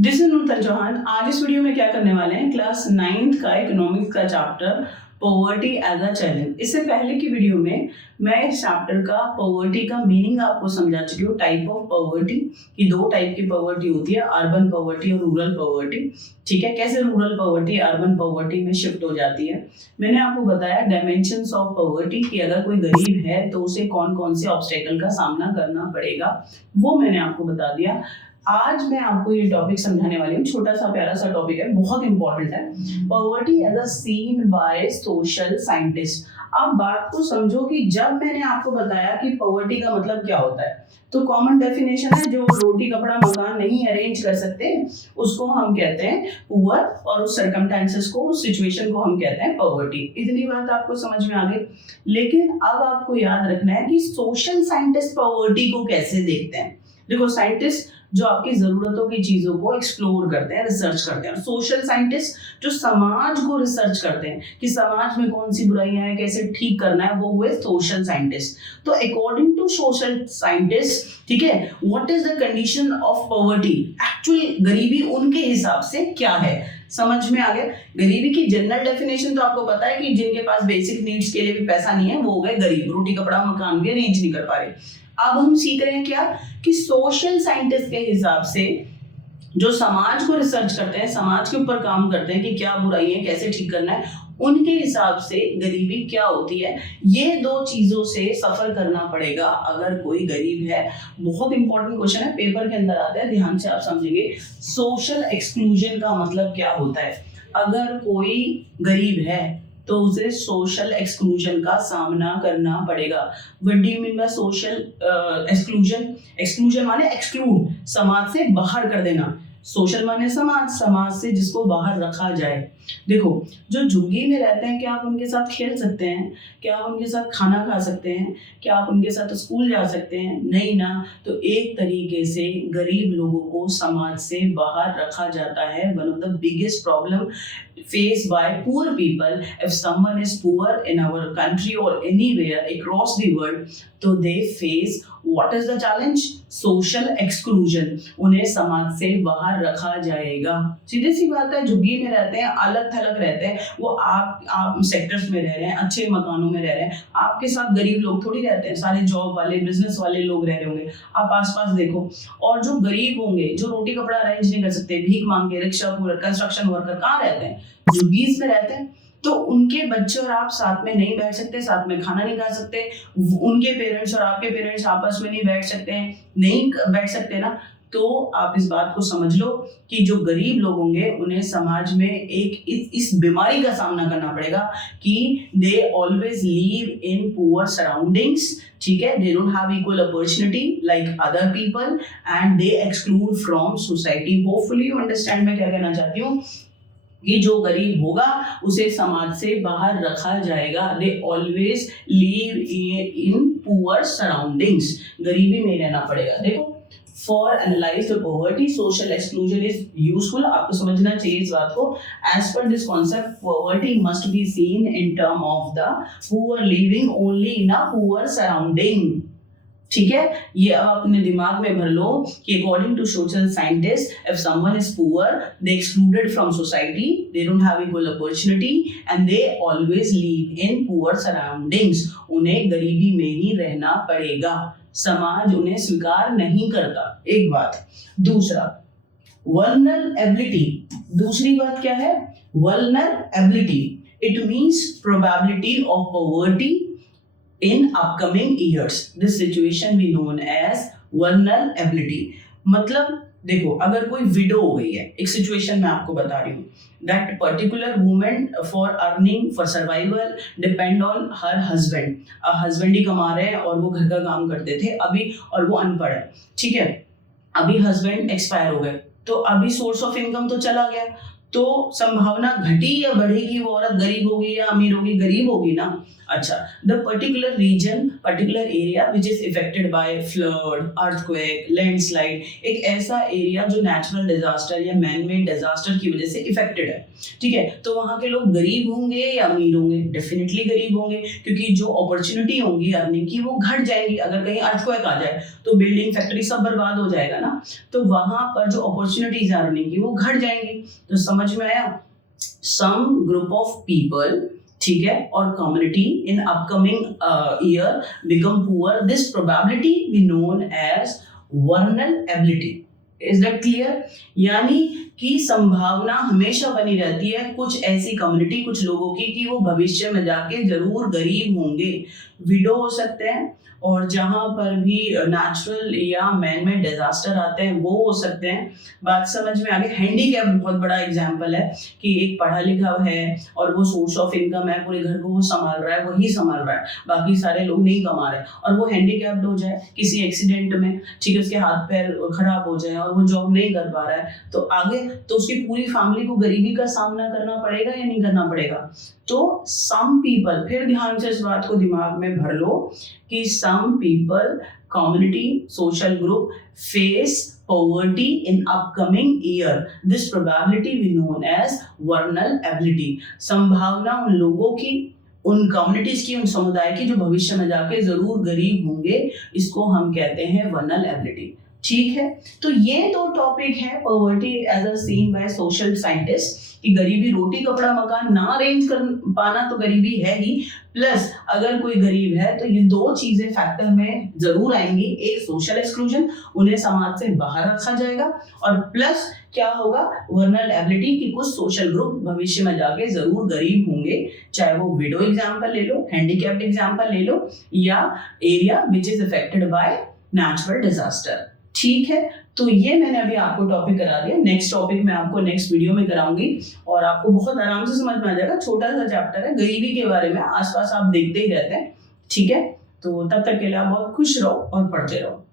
This is नूतन चौहान। आज इस video में क्या करने वाले हैं, क्लास 9th का इकोनॉमिक्स का chapter poverty as a challenge. इससे पहले की वीडियो में मैं इस चैप्टर का पॉवर्टी का मीनिंग आपको समझा चुकी हूँ। टाइप ऑफ पॉवर्टी की दो टाइप की पॉवर्टी होती है, अर्बन पॉवर्टी और रूरल पॉवर्टी। ठीक है, कैसे रूरल पॉवर्टी अर्बन पॉवर्टी में शिफ्ट हो जाती है। मैंने आपको बताया डायमेंशंस ऑफ पॉवर्टी कि अगर कोई गरीब है तो उसे कौन कौन से ऑब्स्टेकल का सामना करना पड़ेगा, वो मैंने आपको बता दिया। आज मैं आपको ये टॉपिक समझाने वाली हूँ। छोटा सा प्यारा सा टॉपिक है, बहुत इंपॉर्टेंट है। Poverty as a seen by social scientist. आप बात को समझो कि जब मैंने आपको बताया कि पॉवर्टी का मतलब क्या होता है, तो कॉमन डेफिनेशन है, जो रोटी कपड़ा मकान नहीं अरेंज कर सकते उसको हम कहते हैं पुअर, और उस सर्कमस्टेंसेस को, उस सिचुएशन को हम कहते हैं पॉवर्टी। इतनी बात आपको समझ में आ गई। लेकिन अब आपको याद रखना है कि सोशल साइंटिस्ट पॉवर्टी को कैसे देखते हैं। देखो, साइंटिस्ट जो आपकी जरूरतों की चीजों को एक्सप्लोर करते हैं, रिसर्च करते हैं। सोशल साइंटिस्ट जो समाज को रिसर्च करते हैं कि समाज में कौन सी बुराइयां हैं, कैसे ठीक करना है, वो हुए सोशल साइंटिस्ट। तो अकॉर्डिंग टू सोशल साइंटिस्ट, ठीक है, what is the condition of poverty, actual गरीबी उनके हिसाब से क्या है, समझ में आ गया। गरीबी की जनरल डेफिनेशन तो आपको पता है कि जिनके पास बेसिक नीड्स के लिए भी पैसा नहीं है वो हो गए गरीब, रोटी कपड़ा मकान भी अरेंज नहीं कर पा रहे। अब हम सीख रहे हैं क्या कि सोशल साइंटिस्ट के हिसाब से जो समाज को रिसर्च करते हैं, समाज के ऊपर काम करते हैं कि क्या बुराई है, कैसे ठीक करना है, उनके हिसाब से गरीबी क्या होती है। ये दो चीजों से सफर करना पड़ेगा अगर कोई गरीब है। बहुत इंपॉर्टेंट क्वेश्चन है, पेपर के अंदर आता है, ध्यान से आप समझेंगे। सोशल एक्सक्लूजन का मतलब क्या होता है। अगर कोई गरीब है तो उसे सोशल एक्सक्लूजन का सामना करना पड़ेगा। What do you mean by social exclusion? Exclusion माने एक्सक्लूड, समाज से बाहर कर देना। सोशल माने समाज, समाज से जिसको बाहर रखा जाए। देखो, जो झुग्गी में रहते हैं, क्या आप उनके साथ खेल सकते हैं? क्या आप उनके साथ खाना खा सकते हैं? क्या आप उनके साथ स्कूल जा सकते हैं? नहीं ना। तो एक तरीके से गरीब लोगों को समाज से बाहर रखा जाता है। One of the biggest problem faced by poor people. If someone is poor in our country or anywhere across the world, तो they face what is the challenge? Social exclusion. उन्हें समाज से बाहर रखा जाएगा। सीधी सी बात है, झुग्गी में रहते हैं, अलग थलग रहते हैं, वो आप सेक्टर्स में रह रहे हैं, अच्छे मकानों में रह रहे हैं, आपके साथ गरीब लोग थोड़ी रहते हैं, सारे जॉब वाले बिजनेस वाले लोग रह रहे होंगे। आप आसपास देखो, और जो गरीब होंगे, जो रोटी कपड़ा अरेंज नहीं कर सकते, भीख मांग के, रिक्शा पूरा, कंस्ट्रक्शन वर्कर, कहाँ रहते हैं? झुग्गीज में रहते हैं। तो उनके बच्चे और आप साथ में नहीं बैठ सकते, साथ में खाना नहीं खा सकते। उनके पेरेंट्स और आपके पेरेंट्स आपस में नहीं बैठ सकते हैं, नहीं बैठ सकते ना। तो आप इस बात को समझ लो कि जो गरीब लोग होंगे उन्हें समाज में एक इस बीमारी का सामना करना पड़ेगा कि दे always live in poor surroundings. ठीक है, दे don't have equal opportunity like other people and they exclude from society. Hopefully you understand मैं क्या कहना चाहती हूँ कि जो गरीब होगा उसे समाज से बाहर रखा जाएगा। They always live in poor surroundings, गरीबी में रहना पड़ेगा। देखो, for analyse the poverty social exclusion is useful. आपको समझना चाहिए इस बात को। As per this concept, poverty must be seen in term of the poor living only in a poor surrounding. ठीक है, ये अब अपने दिमाग में भर लो कि according to social scientist, if someone is poor, they excluded from society, they don't have equal opportunity and they always live in poor surroundings. उन्हें गरीबी में ही रहना पड़ेगा, समाज उन्हें स्वीकार नहीं करता। एक बात। दूसरा, वल्नरेबिलिटी। दूसरी बात क्या है? Vulnerability. It means probability of poverty in upcoming years. This situation we known as vulnerability. मतलब देखो, अगर कोई विडो हो गई है, एक सिचुएशन मैं आपको बता रही हूँ, that particular woman for earning, for survival depend on her husband. Husband ही कमा रहे हैं और वो घर का काम करते थे अभी, और वो अनपढ़ है। ठीक है, अभी हस्बैंड एक्सपायर हो गए, तो अभी सोर्स ऑफ इनकम तो चला गया, तो संभावना घटी या बढ़ेगी वो औरत गरीब होगी या अमीर होगी? गरीब होगी ना। अच्छा, the particular region, particular area which is affected by flood, earthquake, landslide, एक ऐसा एरिया जो नेचुरल डिजास्टर या मैन मेड डिजास्टर की वजह से इफेक्टेड है। ठीक है, तो वहाँ के लोग गरीब होंगे या अमीर होंगे? डेफिनेटली गरीब होंगे, क्योंकि जो अपॉर्चुनिटी होंगी अर्निंग की वो घट जाएंगी। अगर कहीं अर्थक्वेक आ जाए तो बिल्डिंग फैक्ट्री सब बर्बाद हो जाएगा ना, तो वहां पर जो अपॉर्चुनिटीज है अर्निंग की वो घट जाएंगी। तो समझ में आया? सम ग्रुप ऑफ पीपल, ठीक है, और community in upcoming year become poor, this probability we known as vulnerability. Is that clear? यानी कि संभावना हमेशा बनी रहती है कुछ ऐसी कम्युनिटी, कुछ लोगों की, कि वो भविष्य में जाके जरूर गरीब होंगे, विडो हो सकते हैं, और जहां पर भी नेचुरल या मैन मेड डिजास्टर आते हैं वो हो सकते हैं। बात समझ में आ गई? हैंडीकैप बहुत बड़ा एग्जांपल है कि एक पढ़ा लिखा है और वो सोर्स ऑफ इनकम है, पूरे घर को वो संभाल रहा है, वही संभाल रहा है, बाकी सारे लोग नहीं कमा रहे, और वो हैंडीकैप्ड हो जाए किसी एक्सीडेंट में, ठीक है, उसके हाथ पैर खराब हो जाए और वो जॉब नहीं कर पा रहा है, तो आगे तो उसकी पूरी फैमिली को गरीबी का सामना करना पड़ेगा या नहीं करना पड़ेगा? तो सम पीपल, फिर ध्यान से इस बात को दिमाग में भर लो कि some people, community, social group face poverty in upcoming year, this probability we known as vulnerability। संभावना उन लोगों की, उन कम्युनिटीज की, उन समुदाय की जो भविष्य में जाके जरूर गरीब होंगे, इसको हम कहते हैं vulnerability। ठीक है, तो ये दो टॉपिक है poverty as a seen by social scientist, कि गरीबी, रोटी कपड़ा मकान ना अरेंज कर पाना तो गरीबी है ही, प्लस अगर कोई गरीब है तो ये दो चीजें फैक्टर में जरूर आएंगी। एक सोशल एक्सक्लूजन, उन्हें समाज से बाहर रखा जाएगा, और प्लस क्या होगा? वर्नरेबिलिटी, कि कुछ सोशल ग्रुप भविष्य में जाके जरूर गरीब होंगे, चाहे वो विडो एग्जांपल ले लो, हैंडीकैप्ड एग्जांपल ले लो, या area which is affected by natural disaster. ठीक है, तो ये मैंने अभी आपको टॉपिक करा दिया। नेक्स्ट टॉपिक मैं आपको नेक्स्ट वीडियो में कराऊंगी और आपको बहुत आराम से समझ में आ जाएगा। छोटा सा चैप्टर है, गरीबी के बारे में आसपास आप देखते ही रहते हैं। ठीक है, तो तब तक के लिए आप बहुत खुश रहो और पढ़ते रहो।